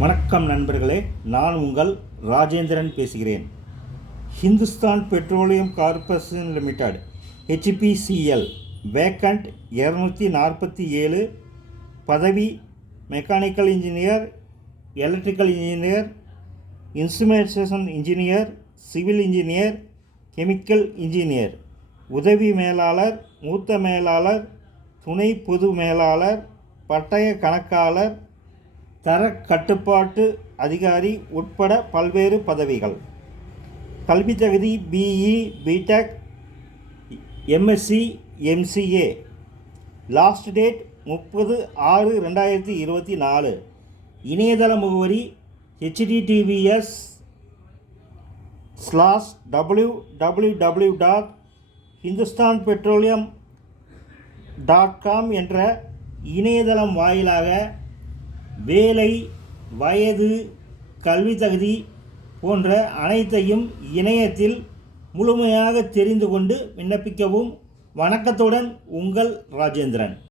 வணக்கம் நண்பர்களே, நான் உங்கள் ராஜேந்திரன் பேசுகிறேன். Hindustan petroleum corporation limited HPCL vacant 247. பதவி mechanical engineer, electrical engineer, instrumentation engineer, civil engineer, chemical engineer, உதவி மேலாளர், மூத்த மேலாளர், துணை பொது மேலாளர், பட்டய கணக்காளர், தர கட்டுப்பாட்டு அதிகாரி உட்பட பல்வேறு பதவிகள். கல்வி தகுதி BE, BTech, MSc, MCA. Last date 30/6/2024. இணையதள முகவரி https://www.hindusthanpetroleum.com என்ற இணையதளம் வாயிலாக வேலை, வயது, கல்வி தகுதி போன்ற அனைத்தையும் இணையத்தில் முழுமையாக தெரிந்து கொண்டு விண்ணப்பிக்கவும். வணக்கத்துடன் உங்கள் ராஜேந்திரன்.